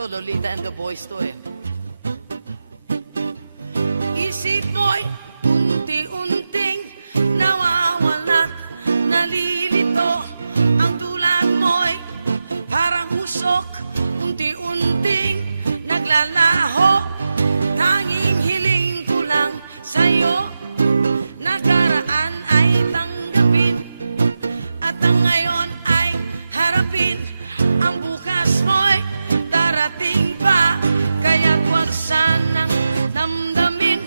to, Lolita and the Boys to eh. Isip mo'y unti-unting nawawala't nalilito. Ang tulad mo'y parang usok, unti-unting naglalaho. Tanging hiling ko lang sa'yo, nakaraan ay tanggapin, at ang ngayon ay harapin. Ang bukas mo'y darating pa, kaya't huwag sanang damdamin,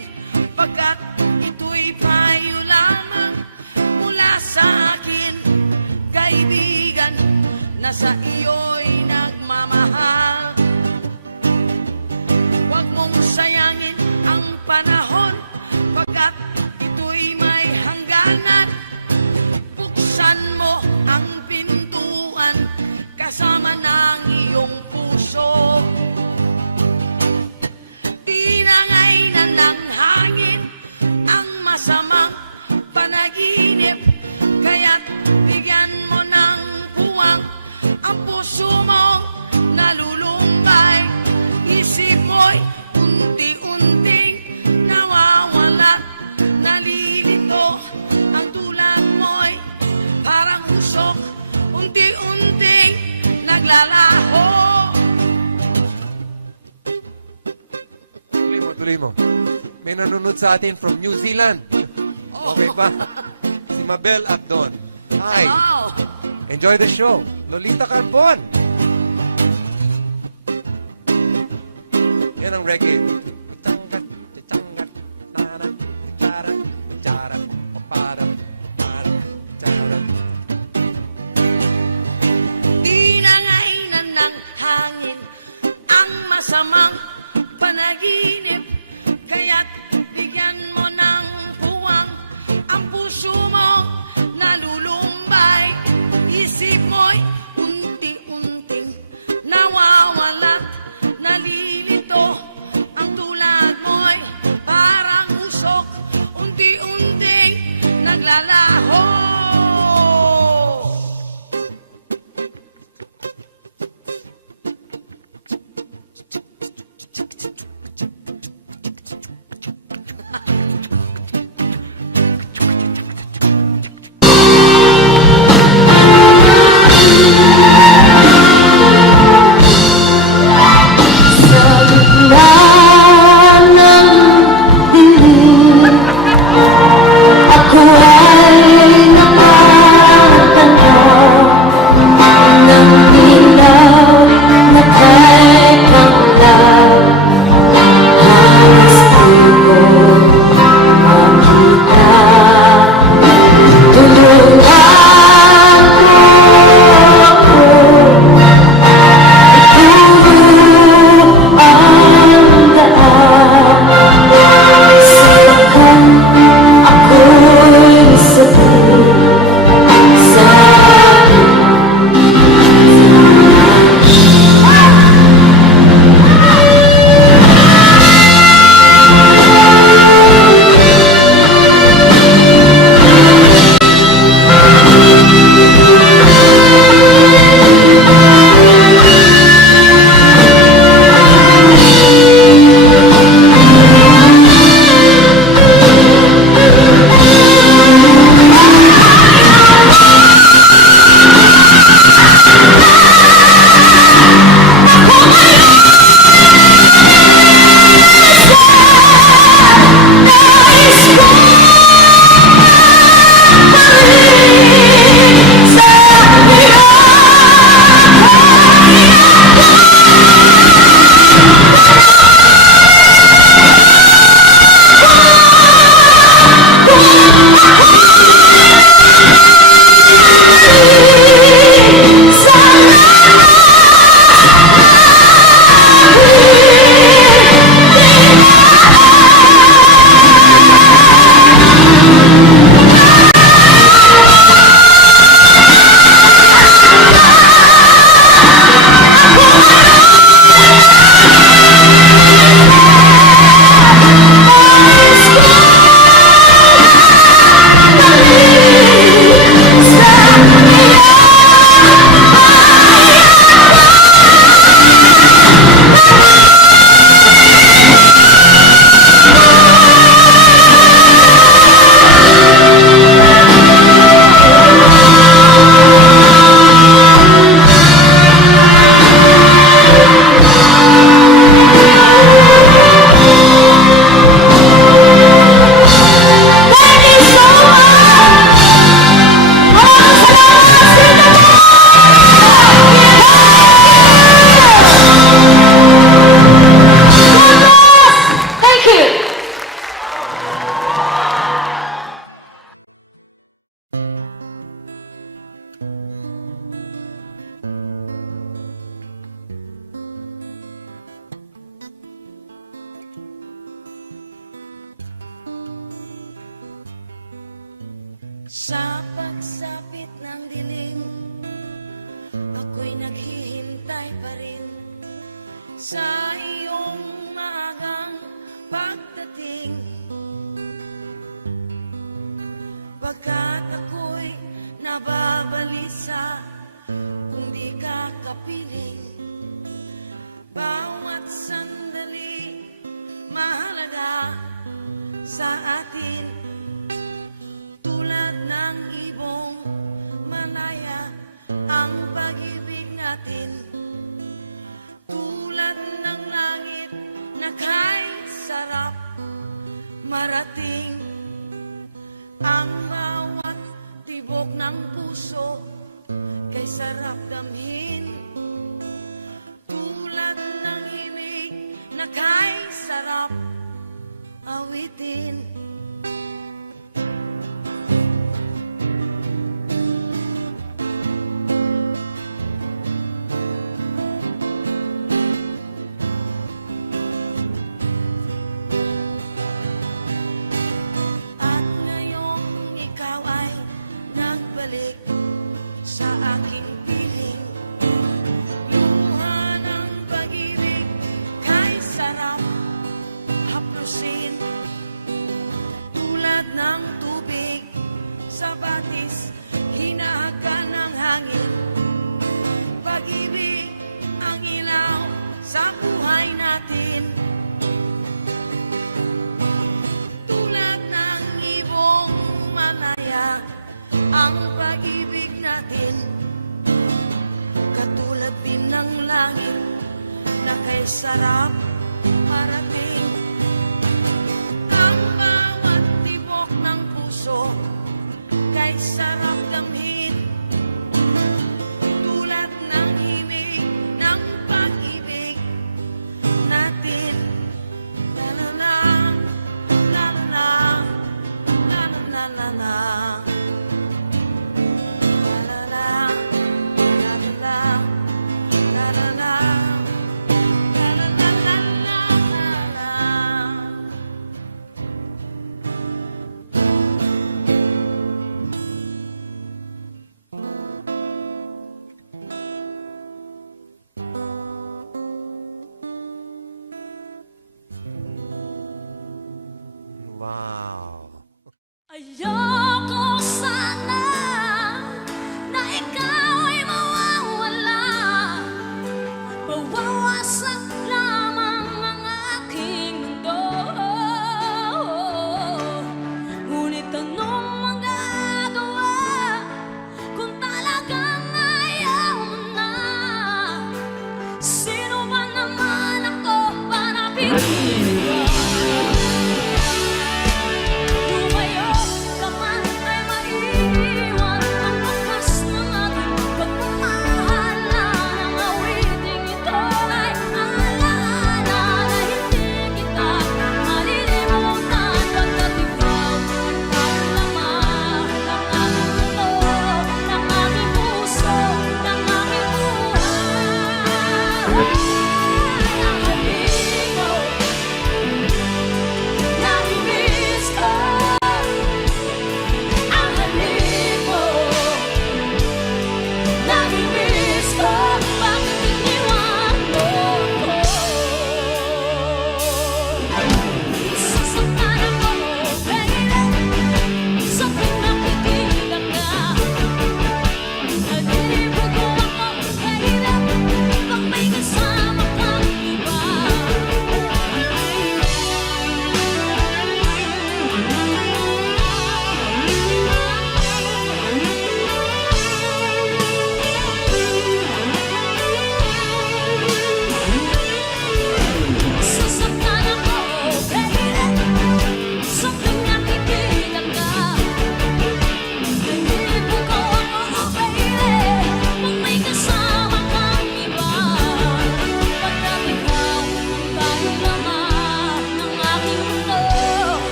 pagkat ito'y payo lamang mula sa akin, kaibigan, na sa iyo'y nagmamahal. Huwag mong sayangin ang panahon, pagkat ito'y may hangganan. Buksan mo ang pintuan kasama ng iyong puso. Tinangay na ng hangin ang masamang panaginip, kaya't bigyan mo ng puwang ang puso mong nalulumbay. Isip mo'y unti-unting nawawala, nalilito. Ang tulad mo'y parang usok, unti-unting naglalaho. Tuloy mo. May nanonood sa atin from New Zealand. Okay ba? Si Mabel Abdon. Hi. Wow! Enjoy the show. Lolita Carbon. Yan ang reggae. Tinangay na ng hangin ang masamang panaginip, kaya't bigyan mo ng puwang ang puso mo nalulumbay. Isip mo'y unti-unting nawawala, nalilito. Ang tulad Sa pagsapit ng dilim, ako'y naghihintay pa rin sa iyong maagang pagdating. Pagkat ako'y nababalisa kung di ka kapiling. Bawat sandali mahalaga sa atin. Tulad ng ibong malaya ang pag-ibig natin. Tulad ng langit na kahit sarap marating. Ang bawat tibok ng puso kay sarap damhin. Tulad ng himig na kahit sarap awitin. At ngayong ikaw ay nagbalik sa aking piling. Luha ng pag-ibig kay sarap haplusin. Tulad ng tubig sa batis, hinahaga ng hangin. Pag-ibig ang ilaw sa buhay natin. Tulad ng ibong malaya ang pag-ibig natin. Katulad din ng langit na kay sarap marating. Ang bawat tibok ng puso kay sarap damhin. Tulad ng himig ng pag-ibig natin. La la la, la la la, la la la. La la la, la la la, la la la, la la la la la.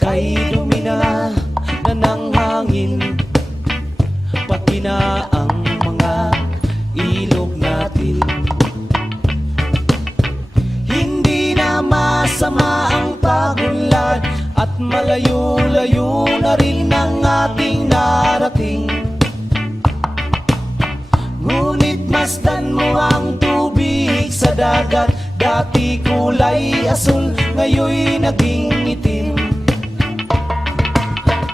Kay dumina na ng hangin, pati na ang mga ilog natin. Hindi na masama ang pagunlad, at malayo-layo na rin ang ating narating. Ngunit masdan mo ang tubig sa dagat, dati kulay asul, ngayon naging itim.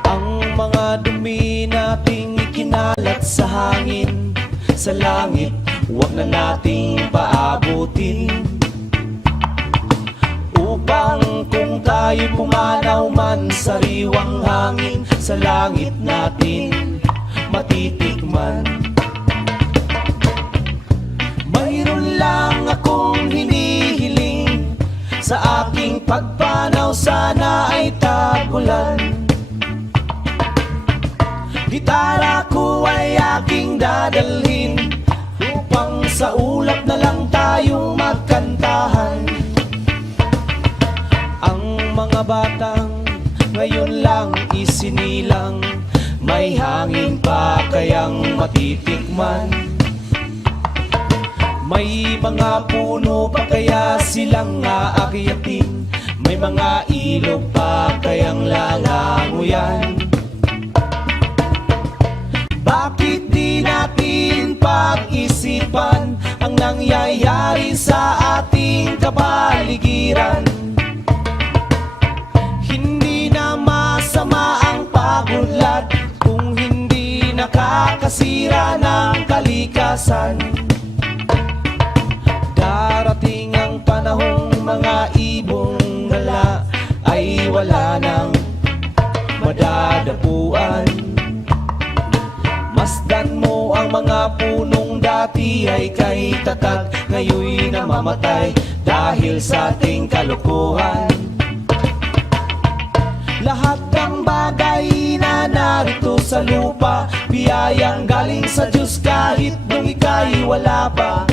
Ang mga dumi nating ikinalat sa hangin, sa langit huwag na nating paabutin. Upang kung tayo pumanaw man, sariwang hangin sa langit natin matitikman. Mayroon lang akong hinihiling, sa aking pagpanaw sana ay tagulan. Gitara ko ay aking dadalhin, upang sa ulap na lang tayong magkantahan. Ang mga batang ngayon lang isinilang, may hangin pa kayang matitikman. May mga puno pa kaya silang aakyatin, may mga ilog pa kayang lalanguyan. Bakit di natin pag-isipan ang nangyayari sa ating kapaligiran? Hindi na masama ang pagunlad kung hindi nakakasira ng kalikasan. Darating ang panahong mga ibong gala ay wala nang madadapuan. Masdan mo ang mga punong dati ay kay tatag, ngayon namamatay dahil sa ating kalukuhan. Lahat ng bagay na narito sa lupa, biyayang galing sa Diyos kahit nung ika'y wala pa.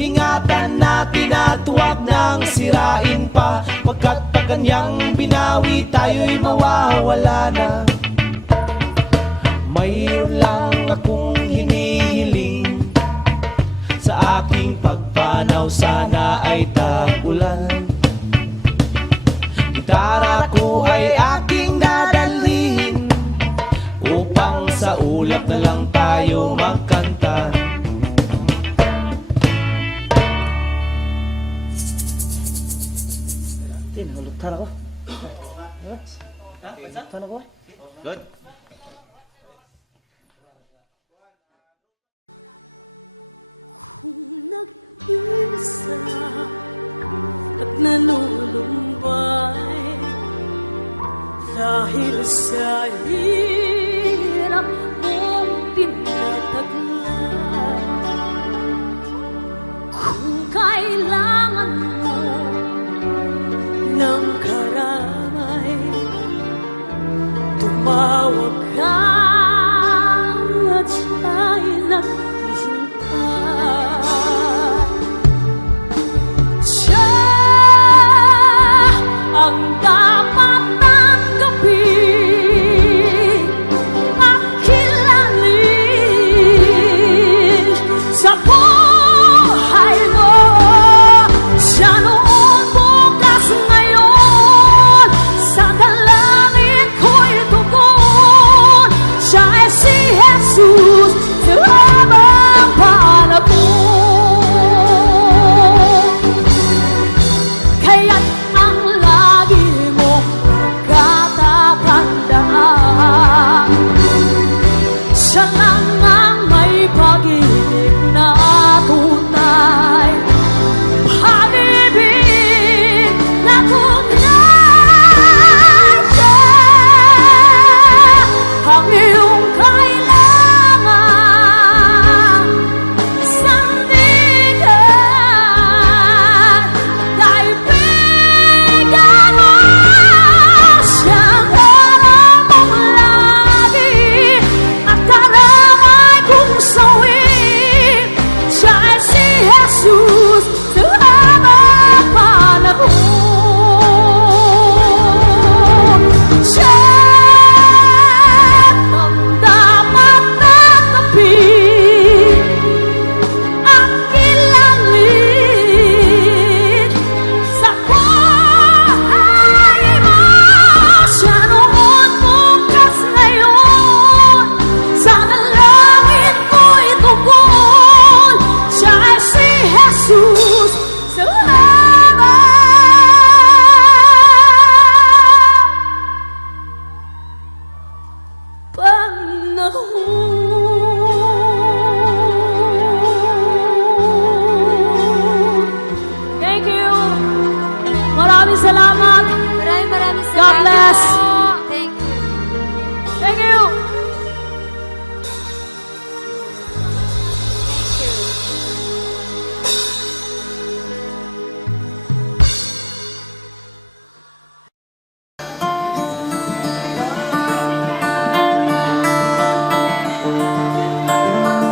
Ingatan natin at huwag nang sirain pa, pagkat pag kanyang binawi tayo'y mawawala na. Mayroon lang akong hinihiling, sa aking pagpanaw sana ay tagulan. Gitara ko ay aking dadalhin, upang sa ulap na lang tayo magkanta. Hulugtan ako. Hulugtan ako. Good.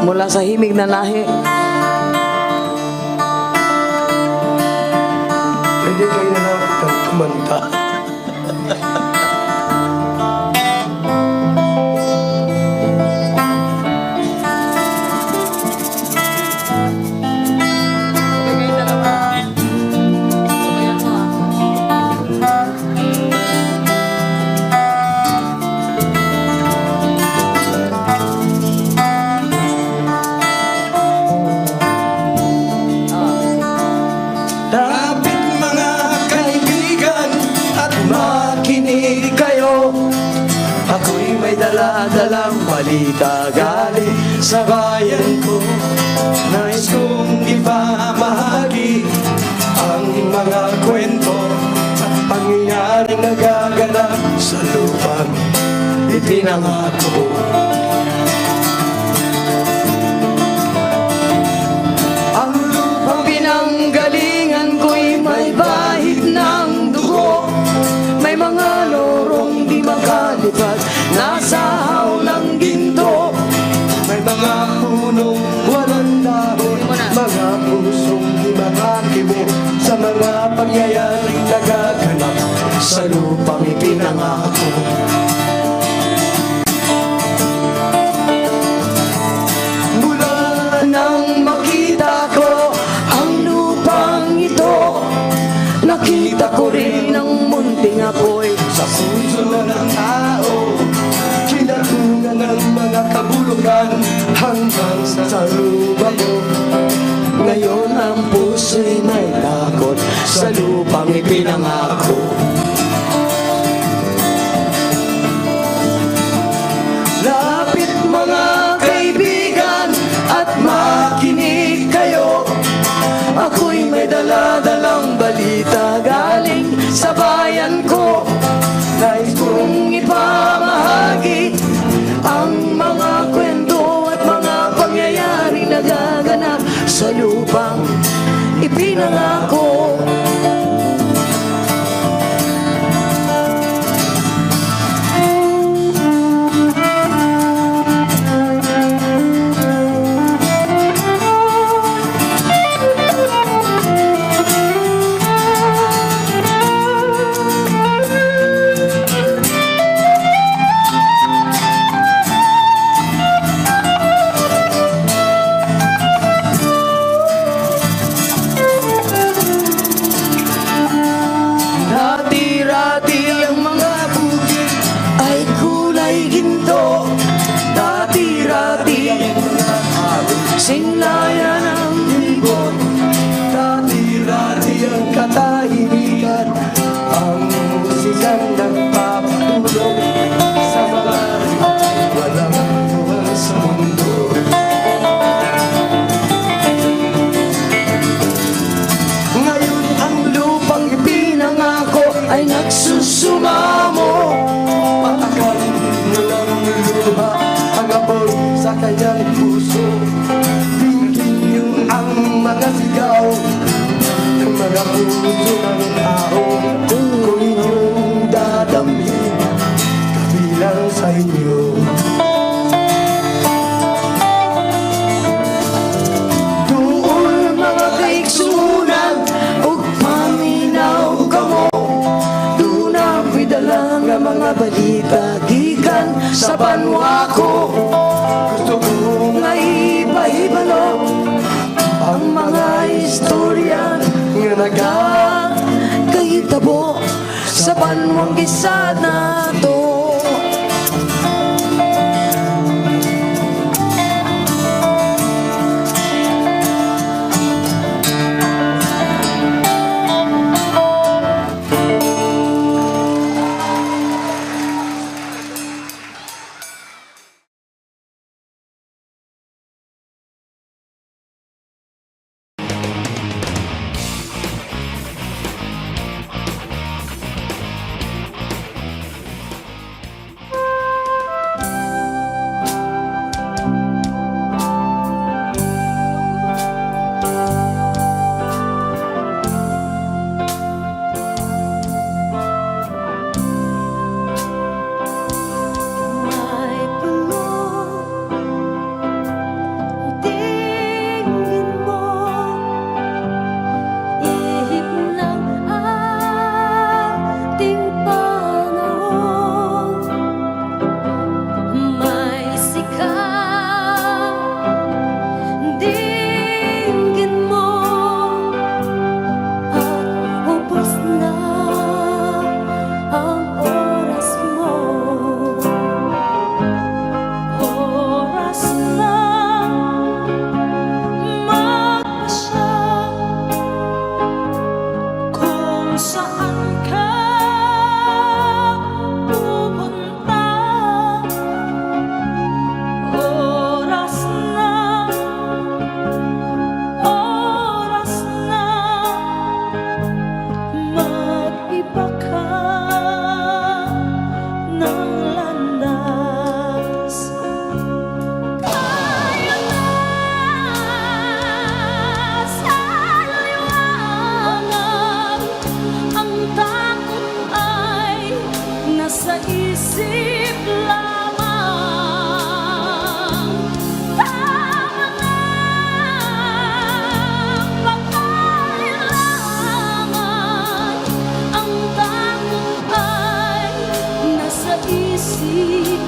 Mula sa himig na lahi. Pwede kayo na lang kumanta. Lapit mga kaibigan at makinig kayo. Ako'y may dala-dalang balita galing sa bayan ko. Nais kong ipamahagi ang mga kwento at pangyayaring nagaganap sa lupang ipinangako. Ang lupang pinanggalingan ko'y may bahid ng dugo. May mga lorong di makalipad, nasa hawlang ginto. May mga punong walang dahon, mga pusong di makakibo sa mga pangyayaring nagaganap sa lupang ipinangako. Mula nang makita ko ang lupang ito, nakita ko rin ang munting apoy sa puso ng tao. Kinatungan ng mga kabulugan hanggang sa lupa ko. Ngayon ang puso'y may takot sa lupang ipinangako. Lapit mga kaibigan at makinig kayo. Ako'y may dala-dalang balita galing sa bayan ko. Nais kong ipamahagi ang mga kwento at mga pangyayari nagaganap sa lupang ipinangako. Dati-rati ang mga bukid ay kulay ginto. Dati-rati ang mga alon, singlayan ang libon. Dati-rati ang katahimikan, ang musikang nagpapatulog sa mga walang buwan sa mundo. Ngayon ang lupang ipinangako ay nagsusumamo. Patakal mo lang luha ang abot sa kanyang puso. Tingin yung ang mga sigaw ng mga puso ng tao. Kung inyong dadamhin kabilang sa inyo. Doon mga kaiksunan ug paminaw kamo. Doon ako'y dala nga mga balita gikan sa banwa ko. Gusto ko nga ipahibalo ang mga istorya nga nagkahitabo sa banwang gisa nato. nasa isip lamang. Tama na pangailangan, ang takot ay nasa isip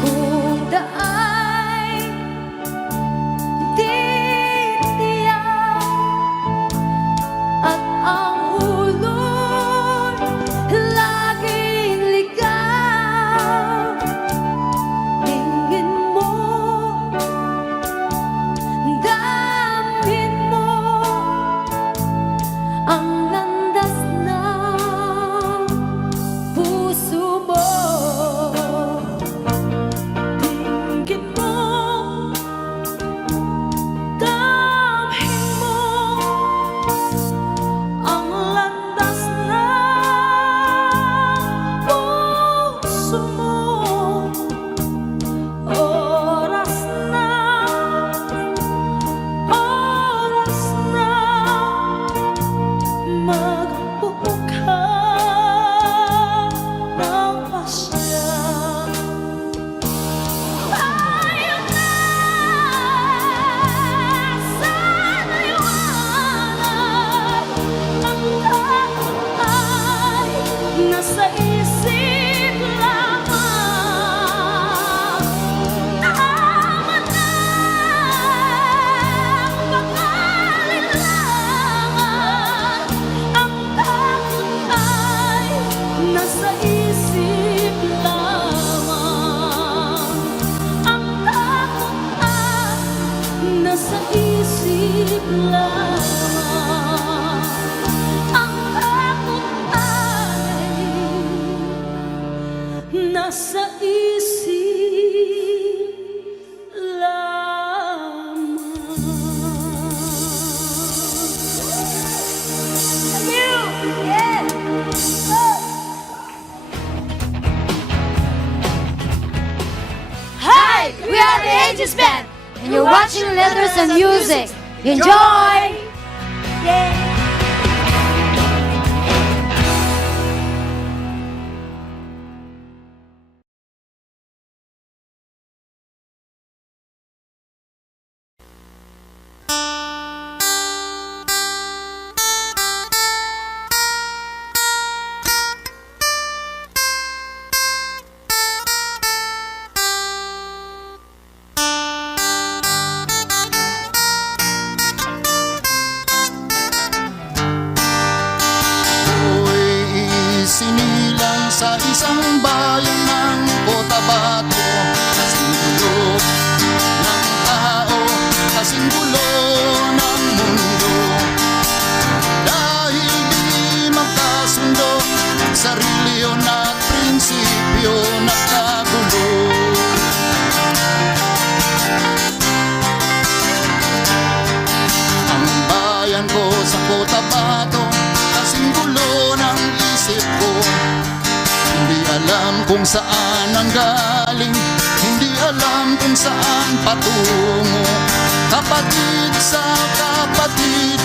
kung daay titiyak at ang ulo'y laging ligaw. Tingin mo, damhin mo ang landas ng puso mo. Tingin mo, damhin mo ang landas ng puso mo. Oras na magbuo ka ng pasya. Tayo na sa liwanag, ang takot ay nasa isip lamang. Tama na pangailangan, ang takot ay nasa isip lamang. Ang takot ay nasa isip lamang. Ang takot ay nasa isip lamang. Thank you! Yeah! Hi, we are the Aegis Band, and you're watching Letters and Music. Enjoy! Sinilang sa isang bayan ng Cotabato, kasing gulo ng tao, kasing gulo ng mundo. Dahil di magkasundo, sarili yun at prinsipyo nagkagulo. Ang bayan ko sa Cotabato, kasing gulo ng isip ko. Hindi alam kung saan ang galing, hindi alam kung saan patungo. Kapatid sa kapatid,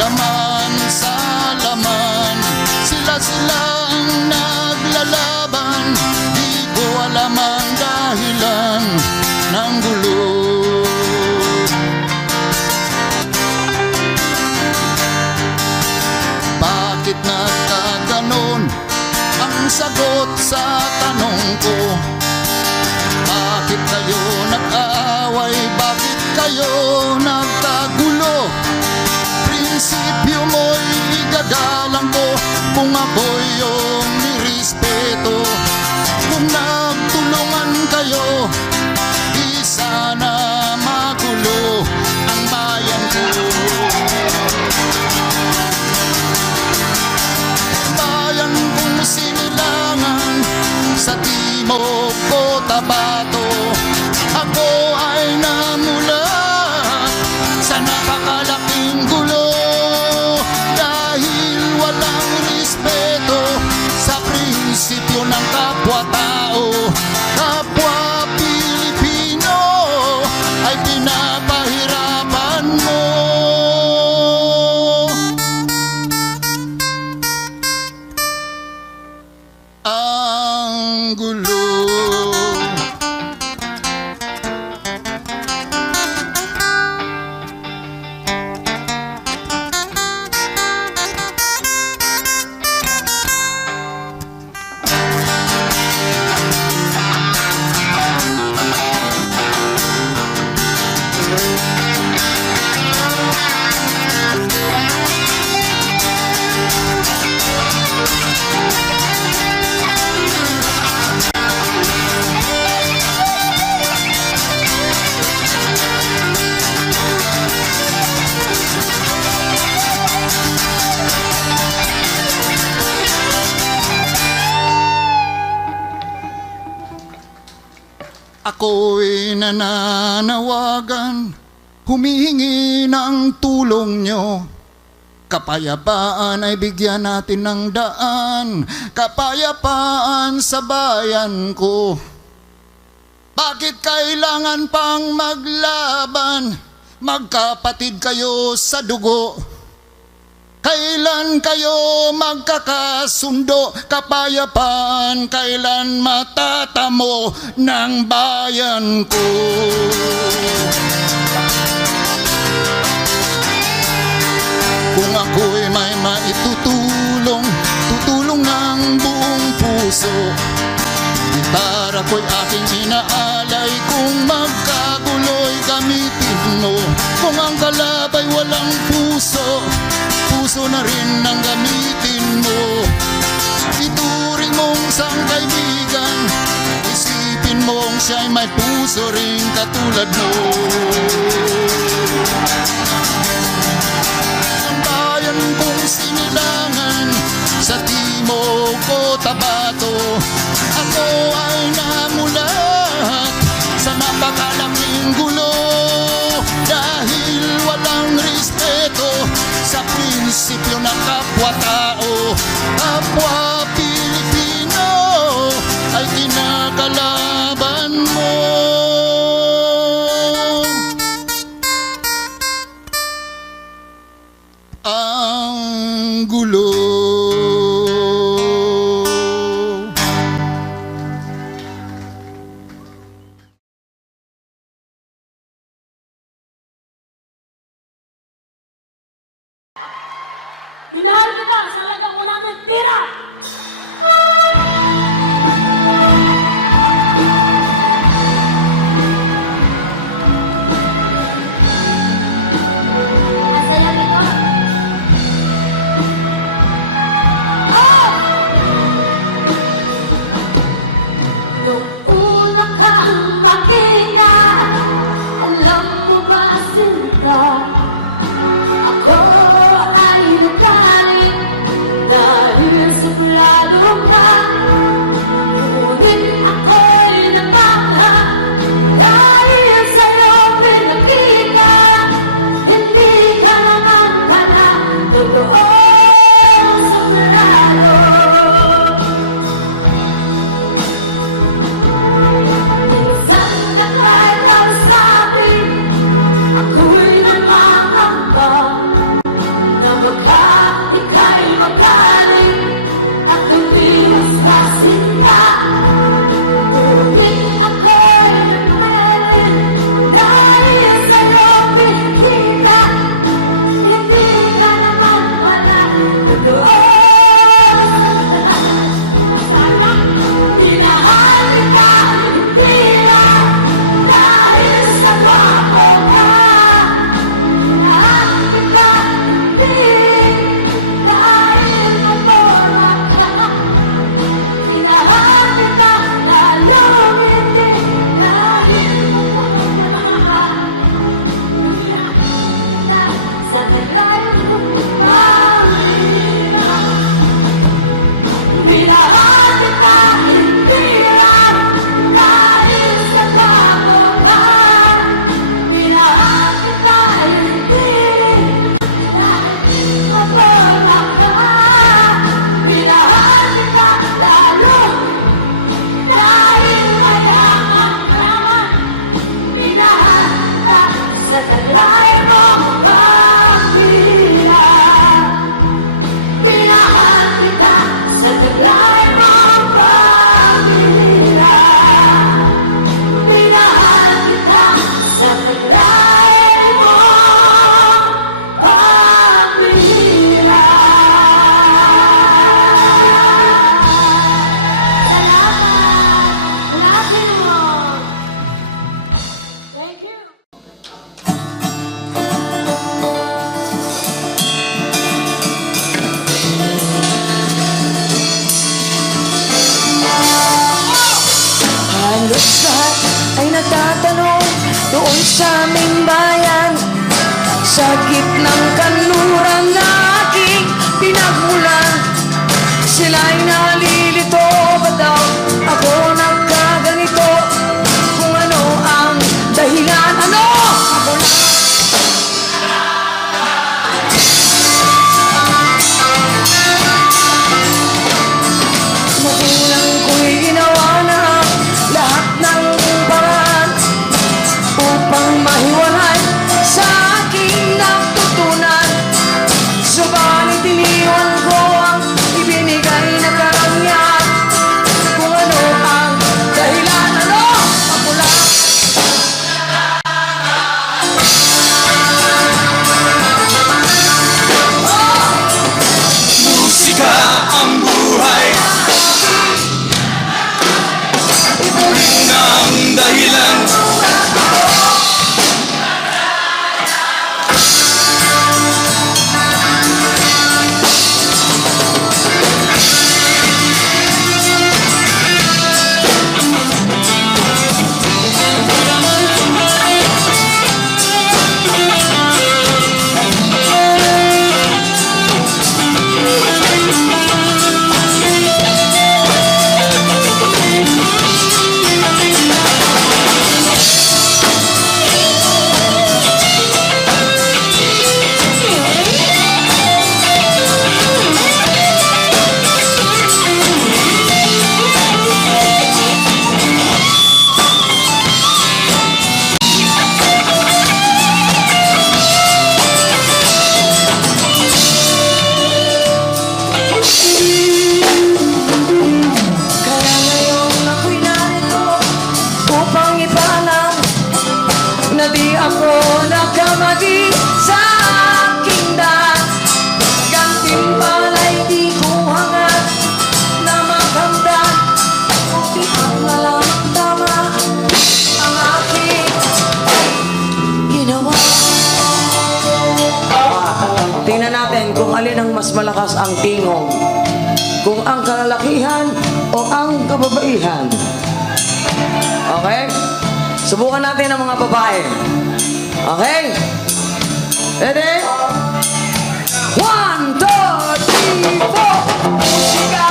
laman sa laman, sila-silang naglalaban. Di ko alam ang dahilan ng gulo. Bakit nagkaganon ang sagot sa tanong ko? Bakit kayo nag-aaway? Bakit kayo nagkagulo? Prinsipyo mo'y igagalang ko kung ako'y iyong nirespeto. Kung nagtulungan kayo, di sana magulo ang bayan ko. Cotabato. Ako ay namulat sa napakalaking gulo dahil walang respeto sa prinsipyo ng kapwa-tao. Kapwa Pilipino ay pinapahirapan mo. Ang gulo. Ako'y nananawagan, humihingi ng tulong nyo. Kapayapaan ay bigyan natin ng daan, kapayapaan sa bayan ko. Bakit kailangan pang maglaban? Magkapatid kayo sa dugo. Kailan kayo magkakasundo? Kapayapaan kailan matatamo ng bayan ko? Kung ako'y may maitutulong, tutulong ng buong puso. Gitara ko'y aking inaalay, kung magkagulo'y gamitin mo. Kung ang kalabay walang puso, puso na rin ang gamitin mo. Ituring mong sang kaibigan, isipin mong siya'y may puso rin katulad mo. Ang bayan kong sinilangan sa Timog Cotabato, ako ay namulat sa napakalaking gulo dahil walang respeto sa prinsipyo ng kapwa-tao. Kapwa Pilipino ay kinakalaban mo. Ang gulo. Minahal kita sa halagang 100 pira! Ang saya nito. Oh! Nung una kang makita, alam mo ba sinta? Ako ay nagalit dahil suplado ka. Ngunit ako'y nabangha dahil sa'yo pinakita. Hindi ka naman pala totoo suplado. Minsan ka kailan sa'kin, ako'y namangamba na baka ika'y magaling at tumiwas ka sinta. Ngunit ako'y nagmamalin dahil sa'yo pinakita. Hindi ka naman pala doon sa aming bayan. Sa gitnang kanluran na aking pinagmulan, sila'y nalilito, ba't daw ako nagkaganito? Kung ano ang dahilan, ano? Ako na magulang ko'y ginawa na lahat ng paraan upang mahiwalay sa aking natutunan. Subalit iniwan ko ang ibinigay na karangyaan. Kung ano ang dahilan, ano? Ako lang. Musika ang buhay, ito rin ang dahilan. Kaya ngayon ako'y narito upang ipaalam na di ako nagkamali sa aking daan. Gantimpala'y di ko hangad na makamdan, di ang alam tama ang aking ginawa. Tingnan natin kung alin ang mas malakas ang tingong, kung ang kalalakihan o ang kababaihan. Okay? Subukan natin ang mga babae. Okay? Ready? 1, 2, 3, 4. Musika!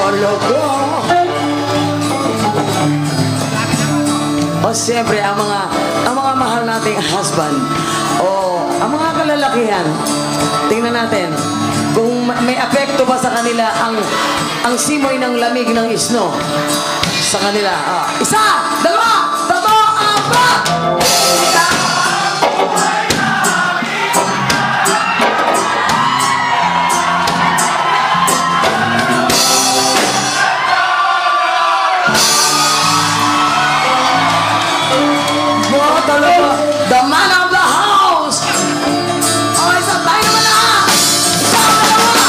Talaga. O siyempre, ang mga mahal nating husband o ang mga kalalakihan, tingnan natin kung may apekto ba sa kanila ang simoy ng lamig ng isno sa kanila. Isa, dalawa, tatlo, apat! Wow, talaga. The man of the house. Okay, so tayo naman na. Isa, dalawa.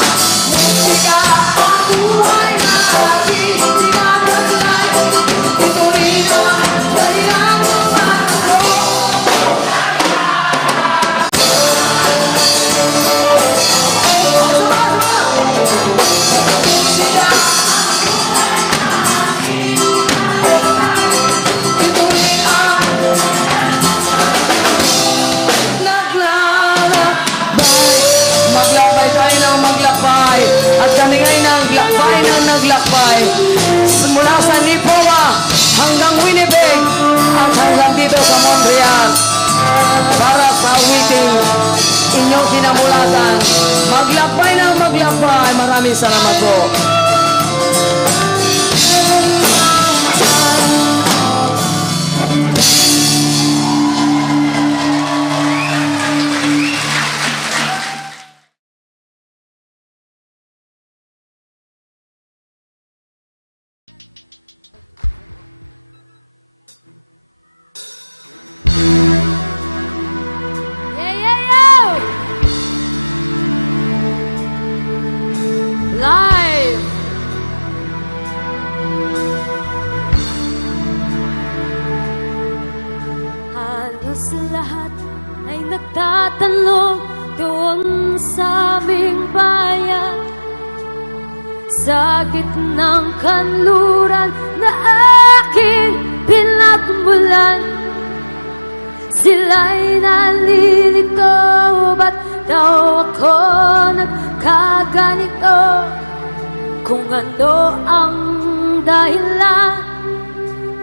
Musika ang buhay na aking tinataglay. Ito rin ang dahilan ng ako. Musika. Ito rin ang maglakbay tayo ng maglakbay at kami ngayon naglakbay ng naglakbay mula sa Lipowa hanggang Winnipeg at hanggang dito sa Montreal para sa awiting inyong kinamulatan. Maglakbay ng maglakbay. Maraming salamat po. sa aming bayan, sa gitnang kanluran na aking pinagmulan. Sila'y nalito at ikaw ang ganito. Kung ako ang dahilan,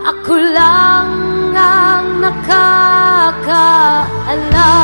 ako lang ang nakakaunay.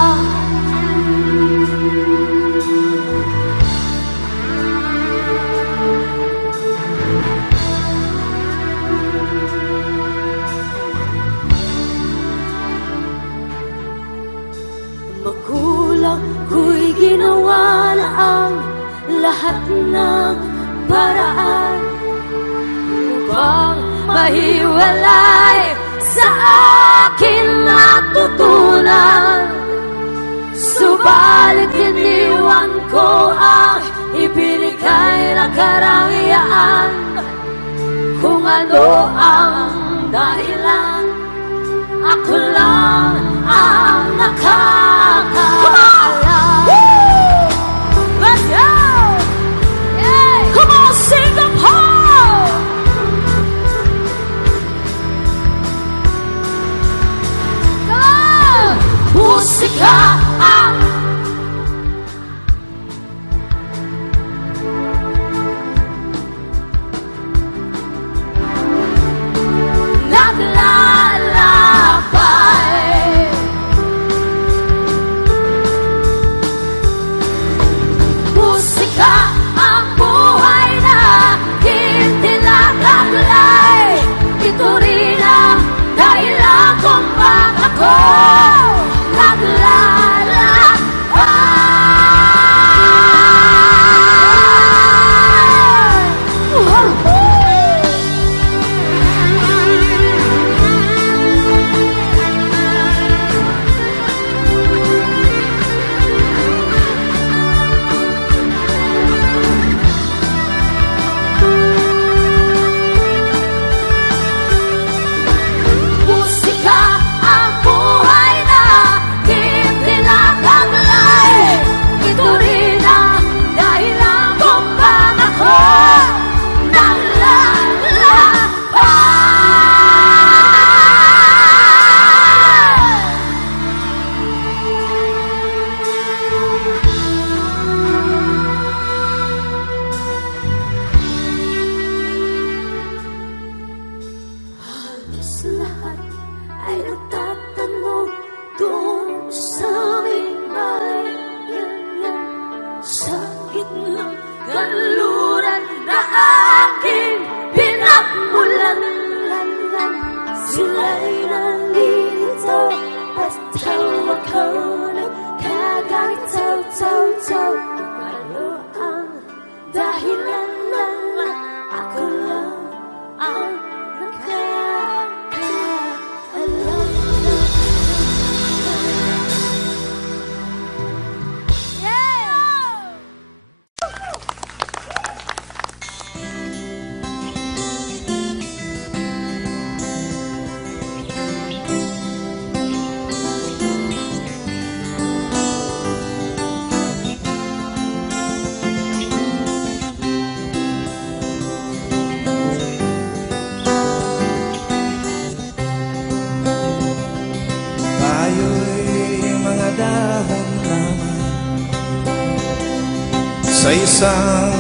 Sa isang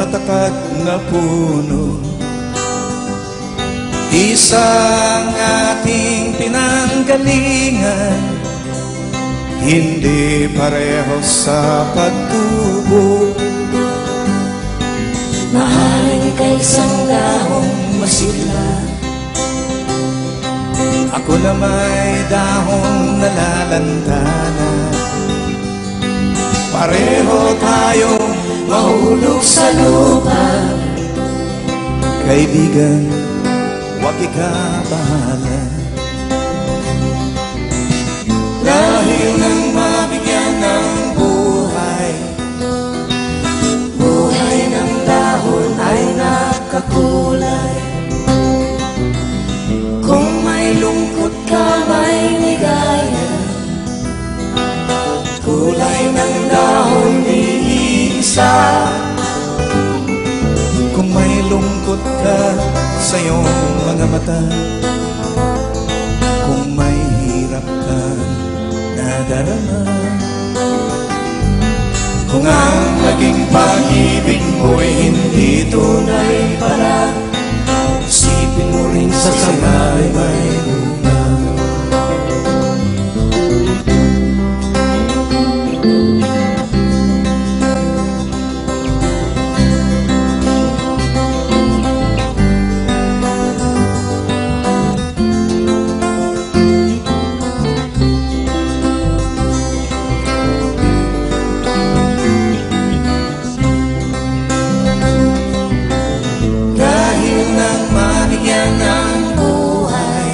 matatag na puno, isang ating pinanggalingan, hindi pareho sa pagtubo. Maaaring ika'y isang dahong masigla, Ako na may dahong nalalantana. Pareho tayong mahulog sa lupa. kaibigan, huwag ikabahala. Dahil nang mabigyan ng buhay, Buhay ng dahon ay nakakulay. Kung may lungkot ka, may ligaya. Kulay ng dahon sa iyong mga mata. Kung may hirap ka nadarama, kung ang naging pag-ibig mo'y hindi tunay pala, isipin mo rin sa sangay may bunga. Dahil nang mabigyan ng buhay,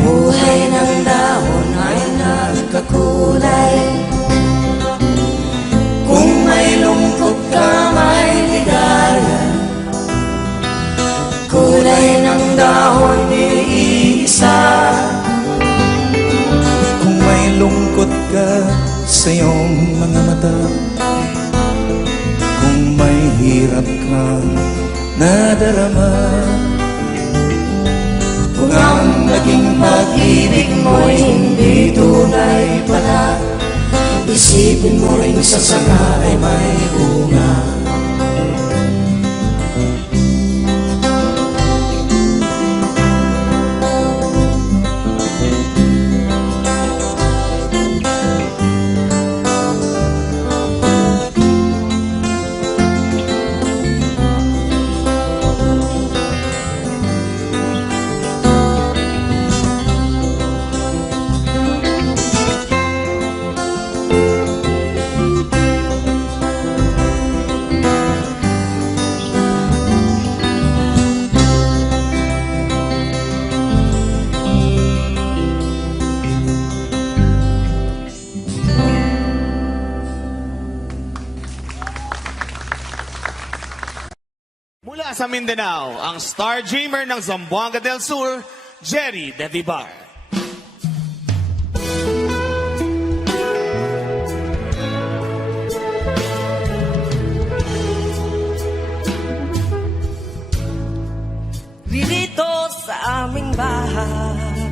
buhay ng dahon ay nagkakulay. Kung may lungkot ka, may ligaya, kulay ng dahon di iisa. Kung may lungkot ka sa iyong mga mata, kung may hirap kang nadarama, kung ang naging pag-ibig mo'y hindi tunay pala, isipin mo rin sa sanga ay may bunga. Mula sa Mindanao, ang star dreamer ng Zamboanga del Sur, Jerry De Vivar. Dito sa aming bahay,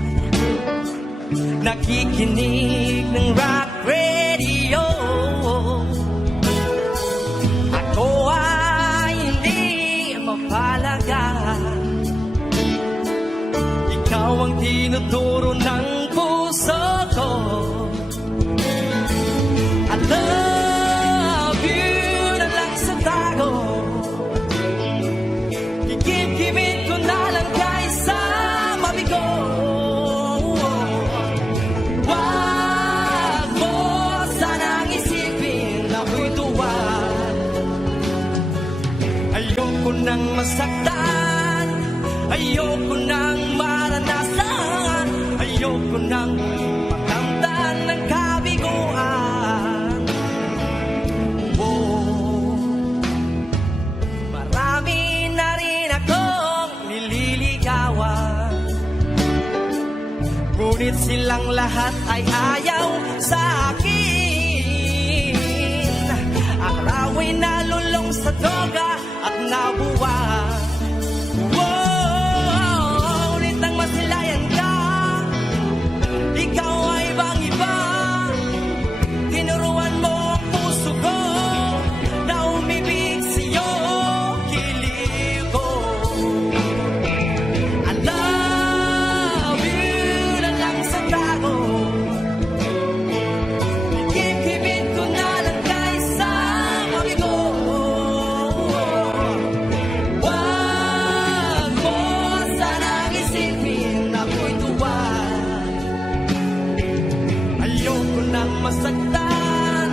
nakikinig ng rock radio. Ako ay hindi mapalaga, ikaw ang tinuturo ng puso ko. I love you na lang sa tago, kikimkimin ko na lang kaysa mabigo. Wag mo sanang isipin na ako'y tuwad, ayoko nang masaktan, ayoko nang maranasan, ayoko nang makamtan ng kabiguan. Oh, marami na rin akong nililigawan, ngunit silang lahat ay ayaw sa akin. Ang raway nalulong sa droga at nabuwag. Wow, ngunit nang masilayan ka, ikaw ay bang iba. Tinuruan mo ang puso ko na umibig sa'yo, kilig ko. I love you na lang sa tago, kikimkimin ko na lang kaysa mabigo. Wag mo sanang isipin na ako'y tuwad, ayoko nang masaktan,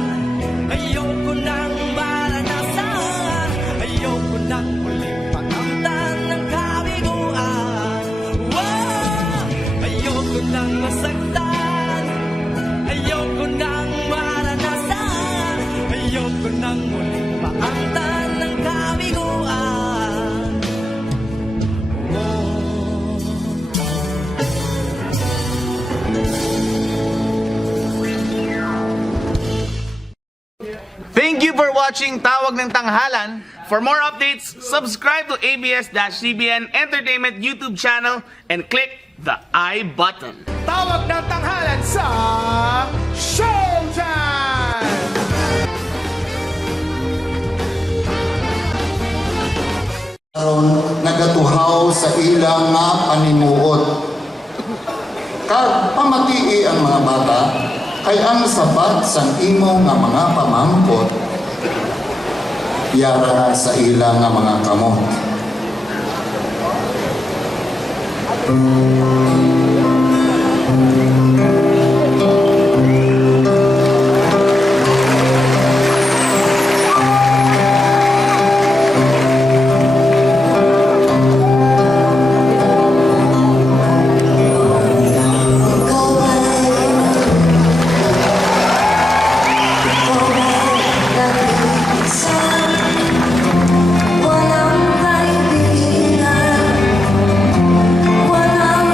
ayoko nang maranasan, ayoko nang muling makamtan ng kabiguan. Ayoko nang masaktan, ayoko nang maranasan, ayoko nang muling makamtan ng kabiguan. Thank you for watching Tawag ng Tanghalan. For more updates, subscribe to ABS-CBN Entertainment YouTube channel and click the I button. Tawag ng tanghalan sa Showtime! Aron nagatuhaw sa ilang nga panimuot. Kag pamatii ang mga bata, kay ang sabat sang imo nga mga pamangkot, yara sa ilang nga mga kamot. Walang kaibigan, walang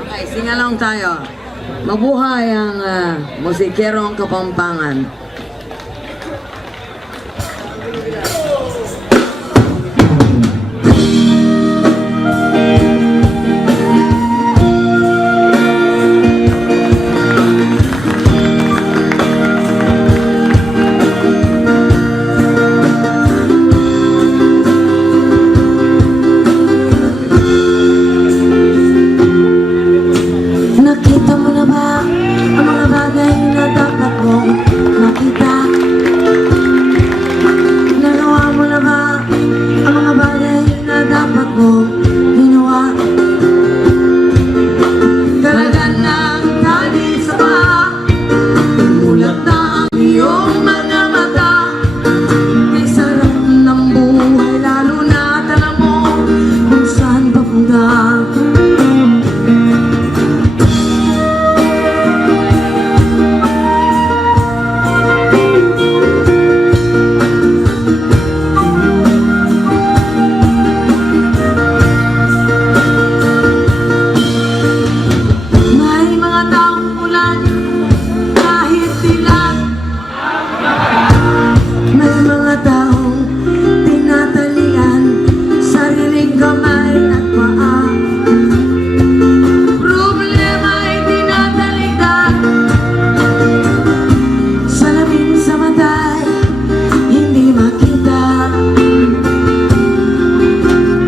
Okay, singalong tayo. Mabuhay ang musikerong Kapampangan. ba ang mga bagay na dapat mong makita? Nagawa mo na ba ang mga bagay na dapat mong ginawa? Dalagan ng tali sa paa, mulat na ang iyong mga mata. Kay sarap ng buhay, lalo na alam mo kung saan papunta. May mga taong ulan kahit dilat. May mga taong tinatalian sariling kamay at paa. Problema ay tinatalikdan, salamin sa mata'y hindi makita.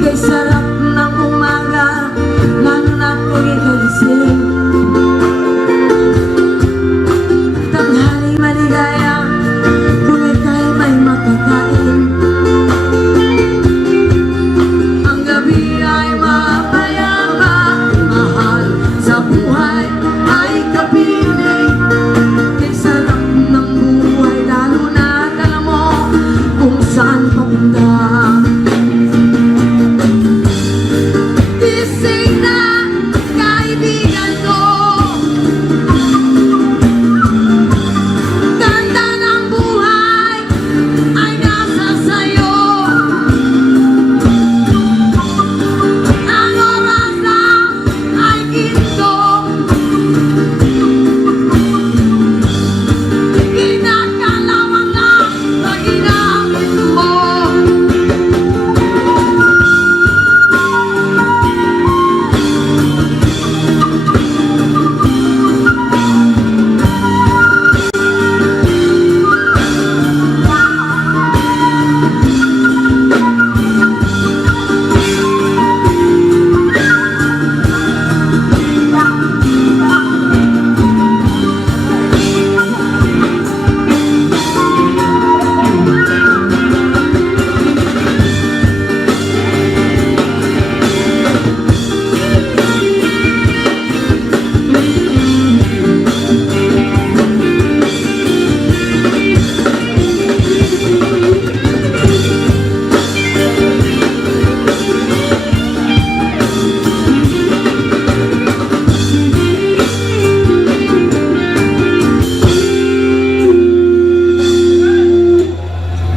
Kay sarap ng umaga, lalo na kung ika'y gising. Tanghali maligaya kung ika'y may makakain. Ang gabi ay mapayapa, mahal sa buhay ay kapiling. Kay sarap ng buhay, lalo na alam mo kung saan papunta. Gising na, kaibigan ko. Ganda ng buhay ay nasa sayo. Ang oras na ay ginto. Kinakalawang na sa ginamit mo.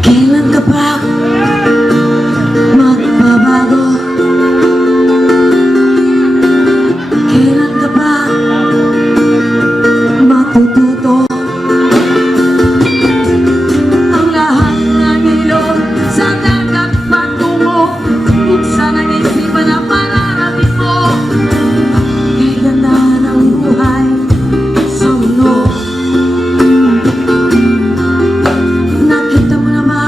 Kailan ka pa magbabago? Kailan ka pa matututo? Ang lahat ng ilog sa dagat patungo, buksan ang isipan na mararating mo. Kay ganda ng buhay sa mundo. Nakita mo na ba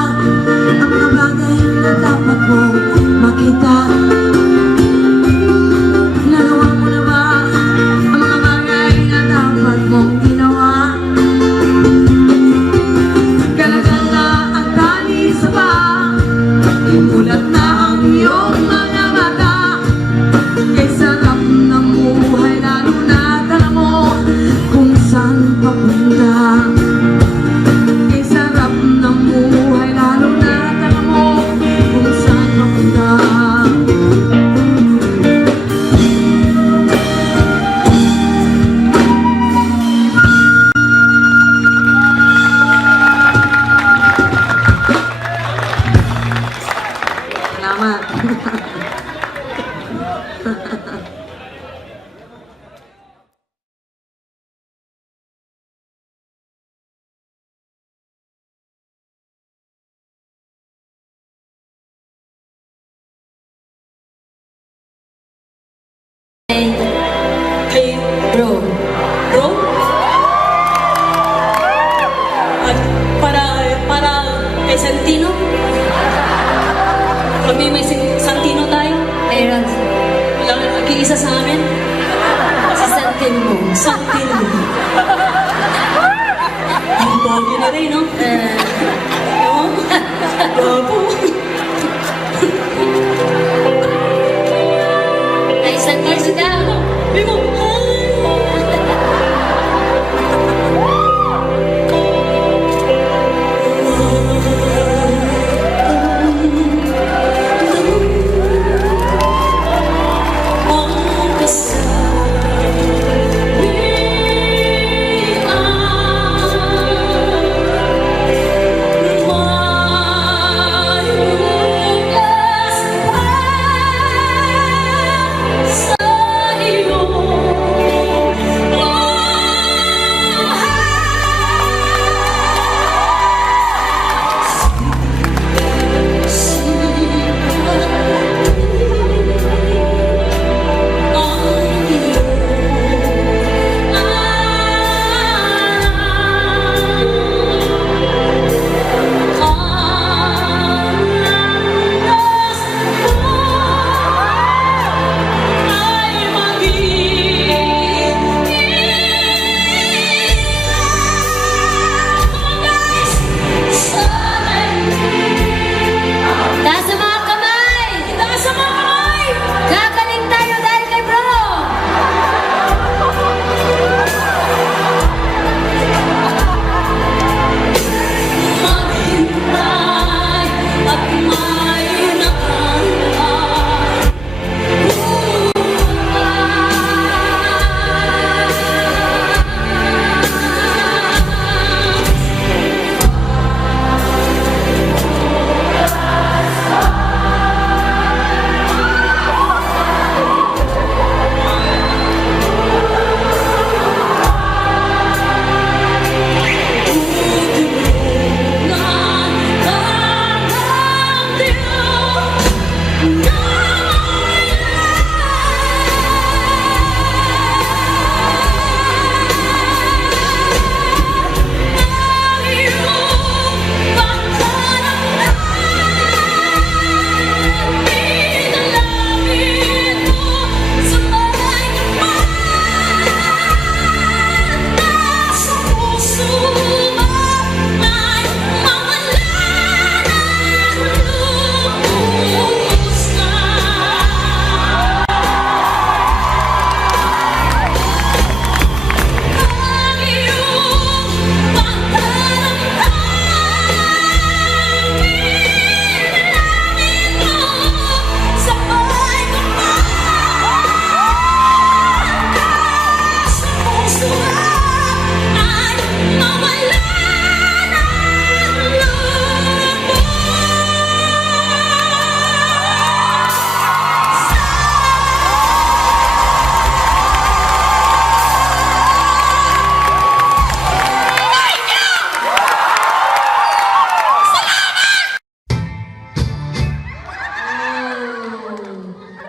ang mga bagay na dapat mong makita? Nagawa mo na ba ang mga bagay na dapat mong ginawa? Galagan na ang tali sa paa, imulat na ang iyong mga mata. Kay sarap ng buhay, lalo na alam mo kung saan papunta. Kay sarap ng buhay, lalo na alam mo kung saan papunta. Salamat. Hey, bro. Bro? At para kay Santino? Kami may Santino tayo? Aaron. Walang nag-iisa sa amin? Si Santino. saktin mo, saktin mo. Ang pogi na rin, no? No? Bravo. Ay, isang kasi daw. Bimo, Taas sa mga kamay! taas ang mga kamay! Gagaling tayo dahil kay bro! Maghintay at may nakanggaan.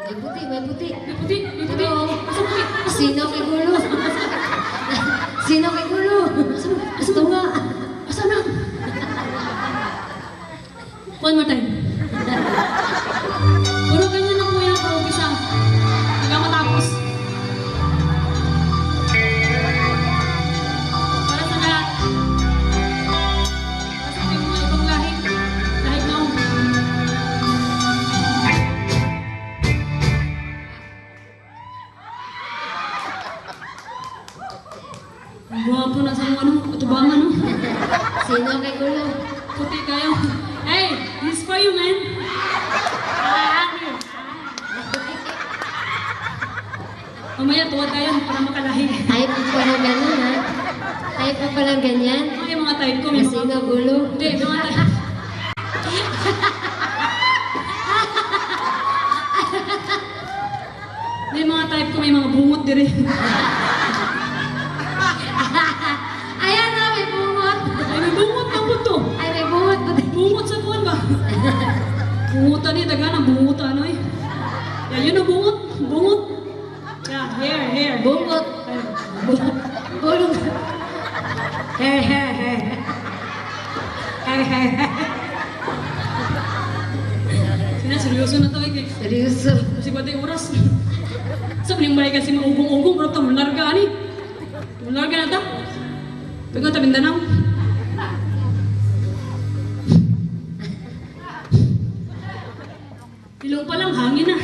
May puti, may puti. Puti, puti. Asa puti? Sino kay gulo? Sino kay gulo? Ito nga. Asa na? One more time. Puro ganyan lang po yan, puro umpisa. Hanggang matapos. Para sa lahat. Para sa ating mga ibang lahig. Lahig na ako. Ang gwapo na sa mga ano, katubangan, no? Sino kay gulo? Puti kayo. Hey, this is for you, man. Mamaya, tuwad tayo para makalahi. Type mo pala ganun, ha? Type mo pala ganyan? Ay, yung mga type ko, may mga... Sino gulo? Hindi, mga type. May mga type ko, may mga bungot din rin. Ayan na, may bungot. Ay, may bungot na po to. Ay, may bungot. Bungot sa buwan ba? Bungutan niya, daga ng bungutan, ano eh. Yan, yun ang bungot. Bungot. Yeah, hair. Bungot. Bulong. Hair. Seryoso na to, eh. Seryoso. Kasi ba tayo oras? Sabi yung balikan si maugong-ugong, pero ito, malarga ni. Malarga na ito. Tingnan ta Mindanao. Ilong pa lang, hangin na.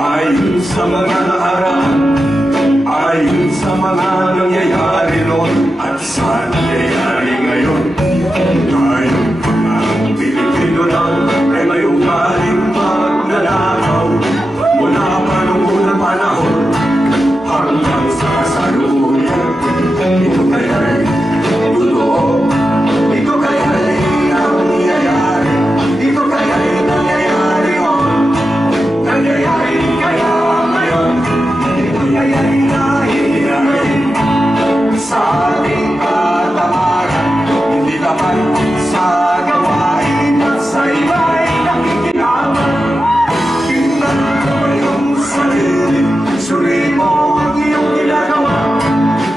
Ayon sa mga nakaraan, ayon sa mga nangyayari noon at sa nangyayari ngayon, tayong mga Pilipino lang ay may ugaling magnanakaw mula pa noong unang panahon hanggang sa kasalukuyan. Ito kaya'y totoo, ito kaya'y nangyayari, ito kaya'y nangyayari nangyayari kaya ngayon, ito kaya'y nangyayari sa ating katamaran, hindi dapat sa gawain at sa iba'y nakikilaman. Tingnan mo yung sarili, suri mo ang iyong ginagawa.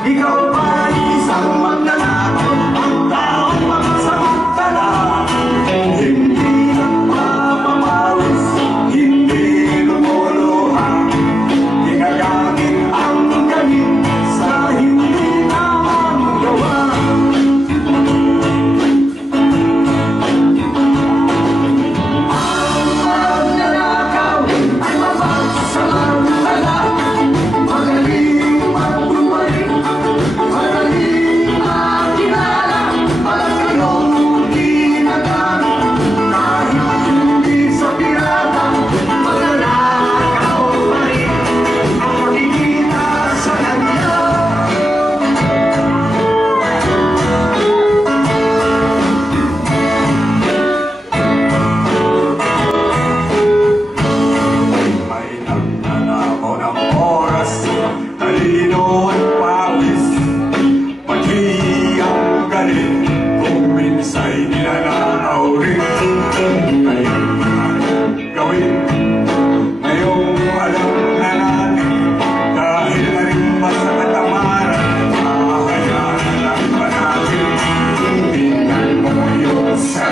Ikaw pa isang magnanakaw, ang taong makasamantala. Hindi nagpapamalas, hindi lumuluha, ginagamit ang galing sa hindi naman gawa. Ang magnanakaw ay mapagsamantala,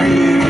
Dahil